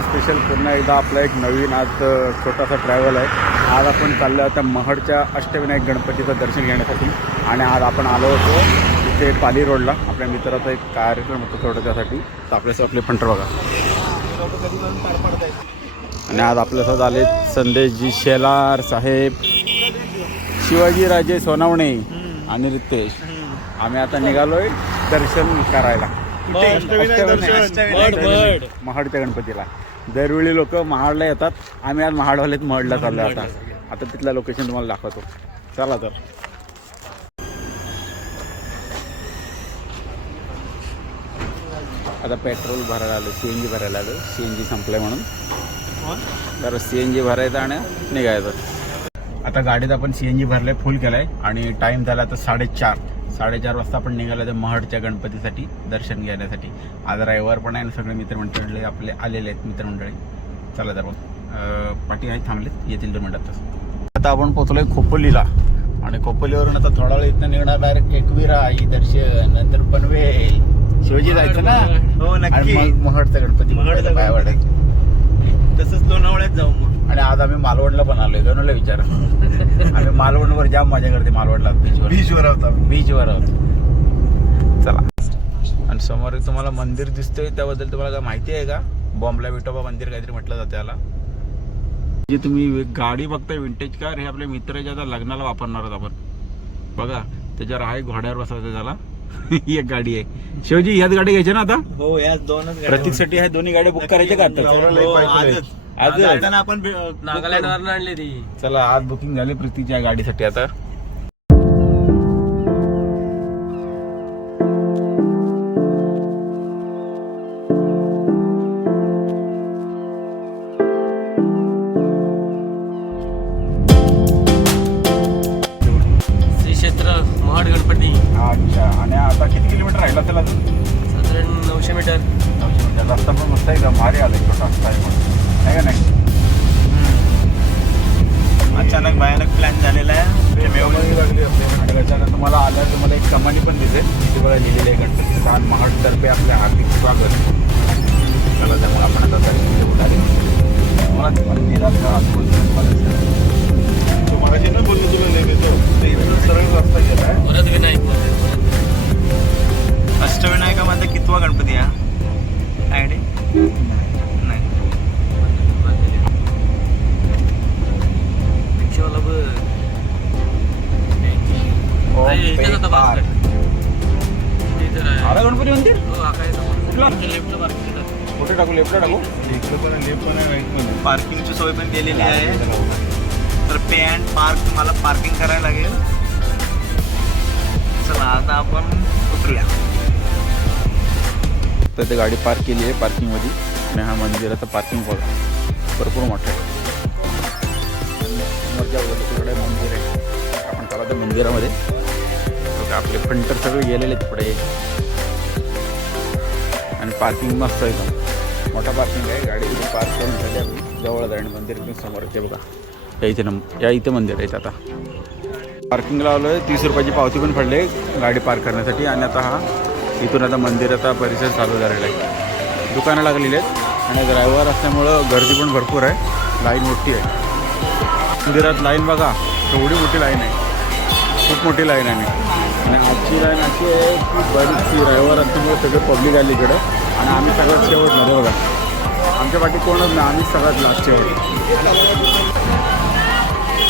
रविवार स्पेशल पुन्हा एकदा आपला एक नवीन आज छोटासा ट्रॅव्हल आहे. आज आपण चाललो आता महडच्या अष्टविनायक गणपतीचं दर्शन घेण्यासाठी आणि आज आपण आलो होतो इथे पाली रोडला. आपल्या मित्राचा एक कार्यक्रम होता थोडक्यासाठी, तर आपल्यासोबत आपले फंटर बघा. आणि आज आपल्यासोबत आले संदेशजी शेलार साहेब, शिवाजी राजे सोनावणे आणि रितेश. आम्ही आता निघालोय दर्शन करायला महाडच्या गणपतीला. दरवेळी लोक महाडला येतात, आम्ही आज महाडवालेच महडला चाललो. आता तिथलं लोकेशन तुम्हाला दाखवतो, चला. तर आता पेट्रोल भरायला आलो, CNG भरायला आलो. CNG संपलंय म्हणून तर CNG भरायचं आणि निघायचं. आता गाडीत आपण CNG भरले, फुल केलाय आणि टाइम झाला आता 4:30 वाजता आपण निघालो तर महडच्या गणपतीसाठी दर्शन घेण्यासाठी. आज रविवार पण आहे आणि सगळे मित्रमंडळी आपले आलेले आहेत मित्रमंडळी. चला तर मग पाठी आहे, थांबलेत, येतील 2 मिनिटात. आता आपण पोहोचलोय खोपोलीला आणि खोपोलीवरून आता थोडा वेळ इथं निघणार डायरेक्ट एकविरा ही दर्शन, नंतर पनवेल, शिवाजी जायचं ना. हो नक्की. मग महडचा गणपती काय वाटायचं. तसंच लोणावळ्यात जाऊ मग. आणि आज आम्ही मालवणला पण आलोय. दोनला विचार आम्ही मालवणवर जाम मजा करते. मालवणला बीचवर आहोत. चला. आणि समोर तुम्हाला मंदिर दिसतंय, त्याबद्दल तुम्हाला काय माहिती आहे का? बॉम्बला विठोबा मंदिर काहीतरी म्हटलं जातं त्याला. जे तुम्ही गाडी बघताय विंटेज कार, हे आपल्या मित्राच्या आता लग्नाला वापरणार आहोत आपण. बघा त्याच्यावर आहे, घोड्यावर बसवायचं त्याला. ही एक गाडी आहे. शिवजी ह्याच गाडी घ्यायची ना आता? हो, याच 2च प्रतीकसाठी ह्या दोन्ही गाड्या बुक करायच्या का आता? आज आपण नागालँड आणली ती. चला, आज बुकिंग झाली प्रतीकच्या गाडीसाठी. आता श्री क्षेत्र महड गणपती. अच्छा. आणि आता किती किलोमीटर राहिला त्याला? साधारण 900 मीटर. 900 मीटर. रस्ता पण मस्त आहे का? भारी आलाय, छोटा रस्ता आहे म्हणून, आहे का नाही? अचानक भयानक प्लॅन झालेला आहे. त्याच्यानंतर तुम्हाला आलं तुम्हाला एक कमानी पण दिसेल, तिथे बघा लिहिलेलं आहे गणपती स्थान महडतर्फे आपल्या हार्दिक स्वागत. चला त्यामुळे आपण आता अष्टविनायकामध्ये कितवा गणपती हा? आयडिया नाही. गणपती मंदिर कुठे टाकू? लेफ्टला टाकू? पार्किंगची सोय पण केलेली आहे. तर पे अँड पार्क तुम्हाला पार्किंग करायला लागेल. चला आता आपण उतरूया. तर ते गाडी पार्क केली आहे पार्किंगमध्ये. आणि हा मंदिराचं पार्किंग बघा, भरपूर मोठं आहे. तिकडे मंदिर आहे. आपण चला त्या मंदिरामध्ये. आपले फ्रंटर सगळे गेलेले आहेत पुढे. आणि पार्किंग मस्त आहे, एकदम मोठा पार्किंग आहे. गाडी इथे पार्क करून झाली आपली जवळच आहे. आणि मंदिर पण समोरचे बघा, या इथे मंदिर आहेत. आता पार्किंगला आलो आहे. 30 रुपयाची पावती पण पडली गाडी पार्क करण्यासाठी. आणि आता हा इथून आता मंदिराचा परिसर चालू झालेला आहे. दुकानं लागलेली आहेत आणि ड्रायव्हर असल्यामुळं गर्दी पण भरपूर आहे. लाईन मोठी आहे मंदिरात. लाईन बघा एवढी मोठी लाईन आहे, खूप मोठी लाईन आहे. आणि आजची लाईन अशी आहे की बरीचशी ड्रायव्हर असल्यामुळे सगळं पब्लिक आली इकडं. आणि आम्ही सगळ्यात शेवट मध्ये बघा, आमच्या पाठी कोणच नाही, आम्ही सगळ्यात लास्ट शेवट.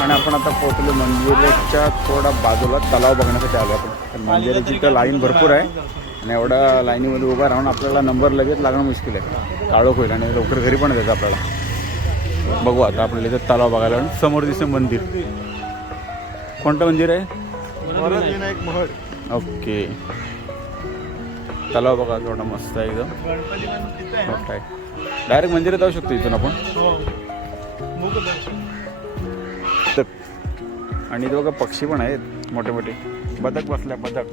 आणि आपण आता पोहोचलो मंदिराच्या थोडा बाजूला तलाव बघण्यासाठी आलो आपण. तर मंदिराची तर लाईन भरपूर आहे आणि एवढ्या लाईनीमध्ये उभा राहून आपल्याला नंबर लगेच लागणं मुश्किल आहे, काळोख होईल आणि लवकर घरी पण जायचं आपल्याला. बघू आता आपल्याला इथं तलाव बघायला. आणि समोर दिसतं मंदिर. कोणतं मंदिर आहे? महड. ओके. तलाव बघा थोडा मस्त आहे, एकदम मोठा आहे. डायरेक्ट मंदिरात जाऊ शकतो इथून आपण. आणि इथं बघा पक्षी पण आहेत मोठे मोठे. बदक बसल्या, बदक.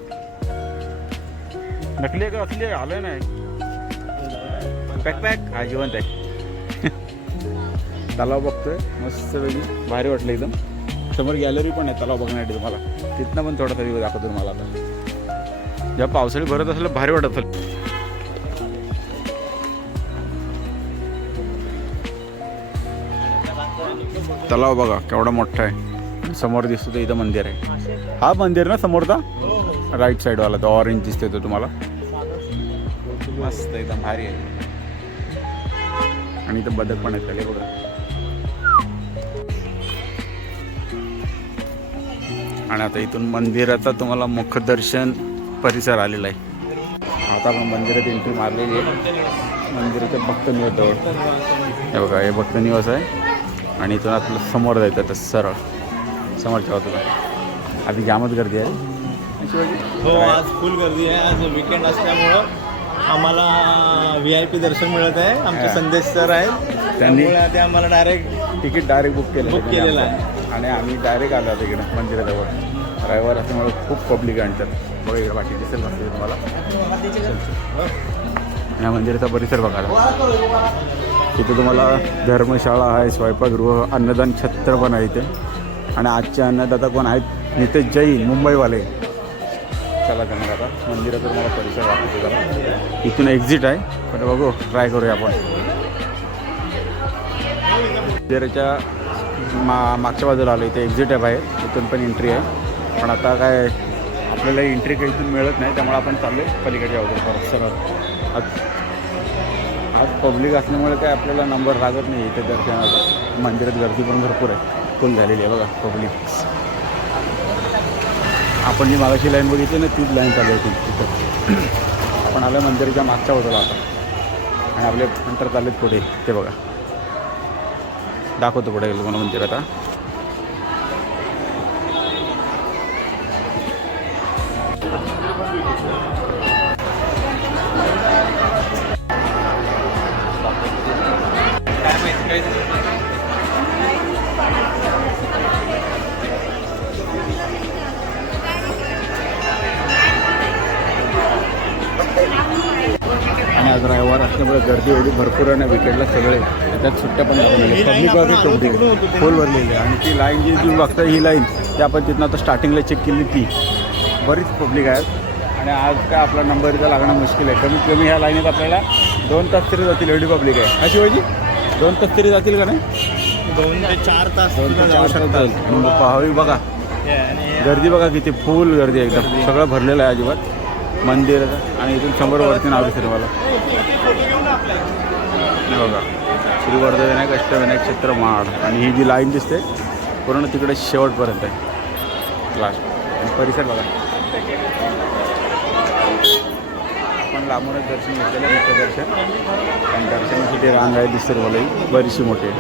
नकली आहे का असली आहे? आलं नाही. पॅक हा जिवंत आहे. तलाव बघतोय मस्त वेगळी, भारी वाटलं एकदम. समोर गॅलरी पण आहे तलाव बघण्यासाठी तुम्हाला. तिथनं पण थोडा तरी दाखवतो तुम्हाला. आता जेव्हा पावसाळी भरत असेल भारी वाटत असेल. तलाव बघा केवढा मोठा आहे. समोर दिसतो तो इथं मंदिर आहे. हा मंदिर ना समोरचा राईट साईडवाला तो ऑरेंज दिसतोय तो तुम्हाला. मस्त एकदम भारी आहे. आणि इथं बदक पण आहेत त्याला बघा. आणि आता इथून मंदिराचा तुम्हाला मुखदर्शन परिसर आलेला आहे. आता आपण मंदिरात एंट्री मारलेली आहे. मंदिराच्या भक्त निवास जवळ हे बघा, हे भक्त निवास आहे. आणि इथून आपलं समोर जायचं तर सरळ समोरच्या बाजूला. आधी जामच गर्दी आहे. हो, आज फुल गर्दी आहे. आज वीकेंड असल्यामुळं आम्हाला VIP दर्शन मिळत आहे. आमचे संदेश सर आहेत, त्यांनी ते आम्हाला डायरेक्ट तिकीट बुक केलेलं आहे. आणि आम्ही डायरेक्ट आलो होतो इकडं मंदिराजवळ. रविवार असल्यामुळे खूप पब्लिक आणतात. बघा इकडे बाकी दिसेल नसते तुम्हाला. या मंदिराचा परिसर बघा. इथे तुम्हाला धर्मशाळा आहे, स्वयंपाकगृह, अन्नदान छत्र पण आहे इथे. आणि आजचे अन्नदाता कोण आहेत? नितेश जैन, मुंबईवाले. चला त्यांना आता मंदिराचा तुम्हाला परिसर वाटतो जरा. इथून एक्झिट आहे, पण बघू ट्राय करूया आपण. मंदिराच्या मागच्या बाजूला आलो. इथे एक्झिट आहे बाहेर, इथून पण एंट्री आहे. पण आता काय आपल्याला एंट्री काही इथून मिळत नाही, त्यामुळे आपण चाललो आहे पलीकडच्या बाजूला परत सरळ. आज पब्लिक असल्यामुळे काय आपल्याला नंबर लागत नाही इथे दर्शनाचा. मंदिरात गर्दी पण भरपूर आहे, फुल झालेली आहे बघा पब्लिक. आपण जी मागाशी लाईन बघितली ना, तीच लाईन चालू होती तिथं. आपण आलं मंदिराच्या मागच्या बाजूला आता. आणि आपले नंतर चाललेत पुढे ते बघा. दाखवतो पुढे गेलो मला मंदिर आता. आणि आज रविवार असल्यामुळे गर्दी एवढी भरपूर आहे ना विकेंडला सगळे. त्यात सुट्ट्या पण पब्लिक वगैरे तेवढी फुल भरलेली आहे. आणि ती लाईन जी तुम्ही बघता ही लाईन ती आपण तिथनं आता स्टार्टिंगला चेक केली ती बरीच पब्लिक आहे. आणि आज काय आपला नंबर इथं लागणं मुश्किल आहे. कमीत कमी ह्या लाईनीत आपल्याला 2 तास तरी जातील एवढी पब्लिक आहे. अशी पाहिजे 2 तास तरी जातील का नाही? 2 ते 4 तास 2 ते 4 तास पाहावी बघा. गर्दी बघा किती फुल गर्दी आहे एकदम. सगळं भरलेलं आहे अजिबात मंदिराचं. आणि इथून समोर वरती नाव दिसतं मला बघा, श्री वर्धविनायक अष्टविनायक क्षेत्र महाड. आणि ही जी लाईन दिसते पूर्ण तिकडे शेवटपर्यंत आहे लास्ट. आणि परिसर बघा. आपण लांबूनच दर्शन घेतलेलं आहे, मुख्य दर्शन. आणि दर्शनासाठी रांग आहे दिसते मलाही बरीचशी मोठी आहे.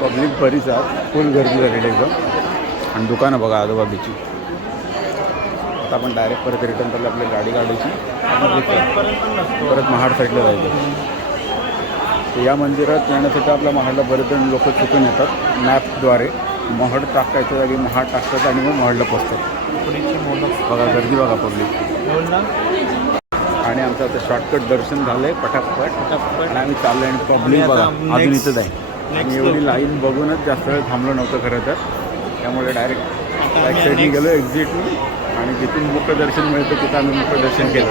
पब्लिक बरीच आहे, फुल गर्दी झालेली एकदम. आणि दुकानं बघा आजूबाजूची. आता आपण डायरेक्ट परत रिटर्न करतो आपली गाडी काढायची. परत महाड साईडला जायचं. या मंदिरात येण्यासाठी आपल्या महाडला बरेच जण लोक चुकून येतात. मॅपद्वारे महाड टाकायच्या जागी महाड टाकतात आणि मग महाडला पोचतात. बघा गर्दी बघा पब्लिक. आणि आमचं आता शॉर्टकट दर्शन झालं आहे पटापट. आणि आम्ही चाललो आहे. आणि पब्लिक बघा अजून इथंच आहे. आणि एवढी लाईन बघूनच जास्त वेळ थांबलं नव्हतं खरं तर. त्यामुळे डायरेक्ट बॅक साईडने गेलो एक्झिटनी. आणि जिथून मुखदर्शन मिळतं तिथं आम्ही मुखदर्शन केलं.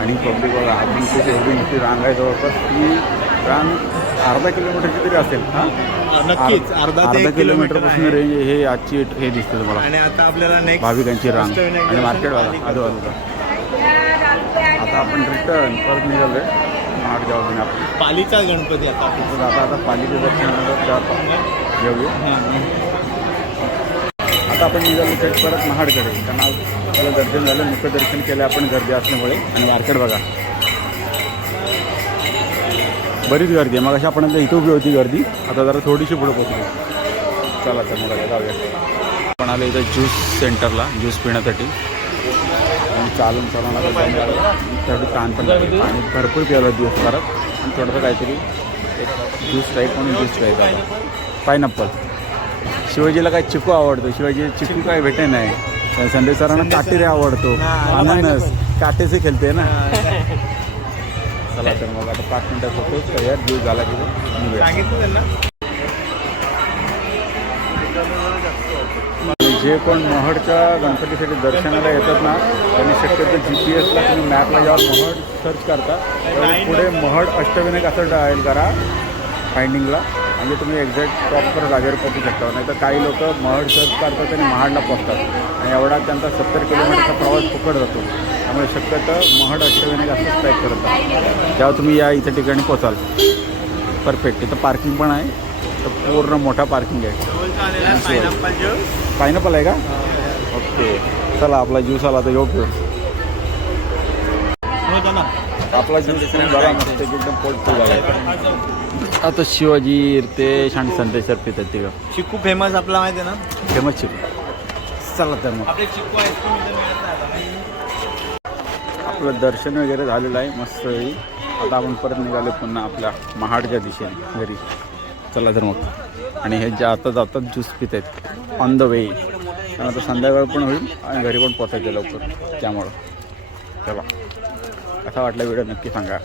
आणि पब्लिक बघा अजून तिथे एवढी मोठी रांग आहे जवळपास. ती रांग अर्धा किलोमीटरची तरी असेल. नक्कीच अर्धा किलोमीटरपासून रेंज हे आजची हे दिसते तुम्हाला. आणि आता आपल्याला नेक्स्ट भाविकांची रांग आणि मार्केट बघा आजूबाजूला. आता आपण रिटर्न परत निघालो आहे महाडच्या बाजूने. आपण पालीचा गणपती आता आता पालिकेचं दर्शन घेऊया. आता आपण निघालो थेट परत महाडकडे. त्यांना आपलं दर्शन झालं, मुखदर्शन केलं आपण गर्दी असल्यामुळे. आणि मार्केट बघा बरीच गर्दी आहे. मग अशा आपण इथं उभी होती गर्दी. आता जरा थोडीशी पुढे पोहोचली. चला तर मग जाऊया. आपण आलो इथं ज्यूस सेंटरला ज्यूस पिण्यासाठी. आणि चालून आता थोडं ताण पण लागेल. आणि भरपूर प्यायला दिवसभरात. आणि थोडंसं काहीतरी एक ज्यूस टाईप म्हणून ज्यूस प्यायचा पायनॅपल. शिवाजीला काय चिकू आवडतो. शिवाजी चिकू काय भेटे नाही. संदेश सरांना काटेरी आवडतो. अननस काटेचे खेळते ना. चला तर मग आता 5 मिनिटात होतो तयार, ज्यूस झाला की निघूया. सांगितलं त्यांना. जे कोण महडच्या गणपतीसाठी दर्शनाला येतात ना, त्यांनी शक्यतो GPS ला तुम्ही मॅपला जेव्हा महड सर्च करता त्यावेळी पुढे महड अष्टविनायक असं डायल करा फाइंडिंगला, म्हणजे तुम्ही एक्झॅक्ट प्रॉपर जागेवर पोहोचू शकता. नाही तर काही लोक महड सर्च करतात आणि महाडला पोचतात आणि एवढा त्यांचा 70 किलोमीटरचा प्रवास फुकट जातो. त्यामुळे शक्यतो महड अष्टविनायक असंच टाईप करत जेव्हा तुम्ही या इथे ठिकाणी पोचाल. परफेक्ट. इथं पार्किंग पण आहे, तर पूर्ण मोठा पार्किंग आहे. पायनॅपल आहे का? ओके, चला आपला ज्यूस आला तर योग्य. आपला ज्यूस बघा मस्त एकदम पोट झाला. आता शिवाजी रितेश आणि संदेश सर पितात ते चिक्कू फेमस आपला माहिती आहे ना, फेमस चिकू. चला तर मग आपले चिक्कू आईस्क्रीम. आपलं दर्शन वगैरे झालेलं आहे मस्त वेळी. आता आपण परत निघालो पुन्हा आपल्या महाडच्या दिशेने घरी. चला तर मग. आणि हे जे आता जातात ज्यूस पित आहेत ऑन द वे, कारण आता संध्याकाळ पण होईल आणि घरी पण पोचायचं लवकर. त्यामुळं चला, कसा वाटला व्हिडिओ नक्की सांगा.